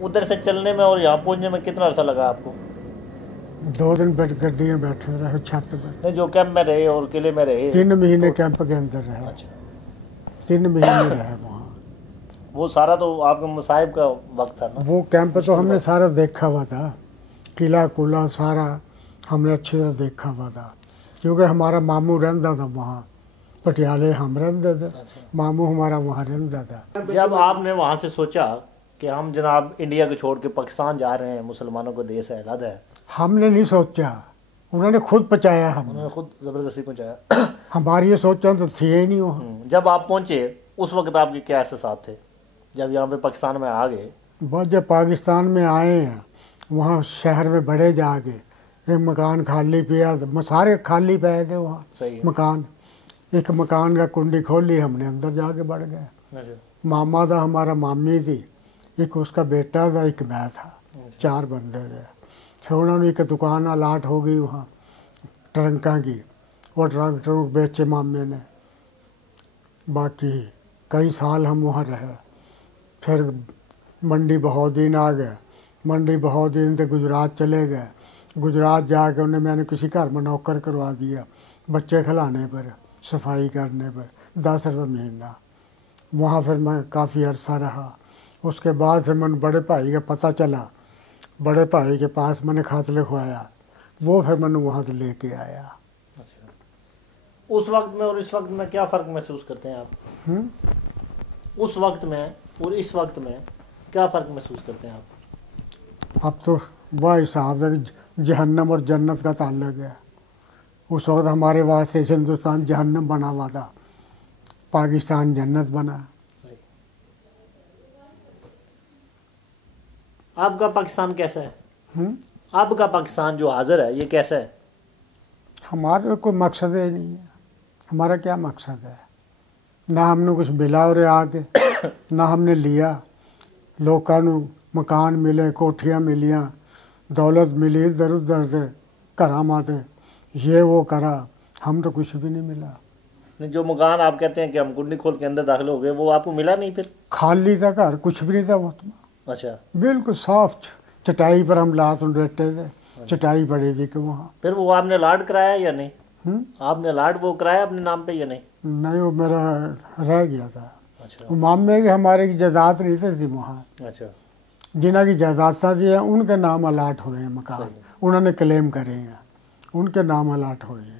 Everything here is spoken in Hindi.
उधर से चलने में और यहाँ पहुँचने में कितना अर्सा लगा आपको? 2 दिन गड्डी में बैठे रहे छत पर। नहीं, जो कैंप में रहे और किले में रहे 3 महीने तो, कैंप के अंदर रहे। अच्छा 3 महीने रहे वहाँ। वो सारा तो आपके मसाइब का वक्त था ना? वो कैंप तो हमने सारा देखा हुआ था, किला कुला सारा हमने अच्छी तरह देखा हुआ था, क्योंकि हमारा मामू रहता था वहाँ पटियाले, हम रहते थे। अच्छा। मामू हमारा वहाँ रहता था। जब आपने वहाँ से सोचा कि हम जनाब इंडिया को छोड़ के पाकिस्तान जा रहे हैं, मुसलमानों को देश है, अलग है, हमने नहीं सोचा, उन्होंने खुद पहुँचाया, हम उन्होंने खुद ज़बरदस्ती पहुँचाया। हमारी ये सोचा तो थी ही नहीं वहाँ। जब आप पहुँचे उस वक्त आपके क्या एहसास थे जब यहाँ पे पाकिस्तान में आ गए? बस जब पाकिस्तान में आए हैं, वहाँ शहर में बड़े जाके एक मकान खाली पिया, सारे खाली पे थे वहाँ। सही है। मकान, एक मकान का कुंडी खोली, हमने अंदर जाके बढ़ गए। अच्छा। मामा था हमारा, मामी थी, एक उसका बेटा था, एक मैं था, 4 बंदे थे। छोड़ा नहीं कि दुकान अलाट हो गई वहाँ ट्रंका की, वो ट्रंक बेचे मामे ने। बाकी कई साल हम वहाँ रहे। फिर मंडी बहाउद्दीन आ गए, मंडी बहाउद्दीन से गुजरात चले गए। गुजरात जाके उन्हें मैंने किसी घर में नौकर करवा दिया, बच्चे खिलाने पर, सफाई करने पर, 10 रुपये महीना। वहाँ फिर मैं काफ़ी अरसा रहा। उसके बाद फिर मैंने बड़े भाई का पता चला, बड़े भाई के पास मैंने खत लिखवाया, वो फिर मैंने वहाँ से लेके आया। अच्छा, उस वक्त में और इस वक्त में क्या फ़र्क महसूस करते हैं आप? उस वक्त में और इस वक्त में क्या फ़र्क महसूस करते हैं आप? अब तो वह हिसाब है कि जहन्नम और जन्नत का ताल्लुक है। उस वक्त हमारे वास्ते हिंदुस्तान जहन्नम बना हुआ था, पाकिस्तान जन्नत बना। आपका पाकिस्तान कैसा है? आपका पाकिस्तान जो हाजिर है ये कैसा है? हमारा कोई मकसद ही नहीं है। हमारा क्या मकसद है? ना हमने कुछ मिला और आके ना हमने लिया। लोगों को मकान मिले, कोठियाँ मिलियाँ, दौलत मिली, इधर उधर से करामाते, ये वो करा, हम तो कुछ भी नहीं मिला। नहीं, जो मकान आप कहते हैं कि हम कुंडी खोल के अंदर दाखिल हो गए, वो आपको मिला नहीं फिर? खाली था घर, कुछ भी नहीं था वो। अच्छा, बिल्कुल साफ चटाई पर हम लात लेटे थे, चटाई पड़ी थी कि वहाँ। फिर वो आपने अलाट कराया या नहीं? आपने अलाट वो कराया अपने नाम पे या नहीं? नहीं, वो मेरा रह गया था। अच्छा। वो मामे के हमारे की जायदाद नहीं थी वहाँ। अच्छा। जिन्हों की जायदाद थी उनके नाम अलाट हुए हैं मकान, उन्होंने क्लेम करे हैं, उनके नाम अलाट हुए हैं।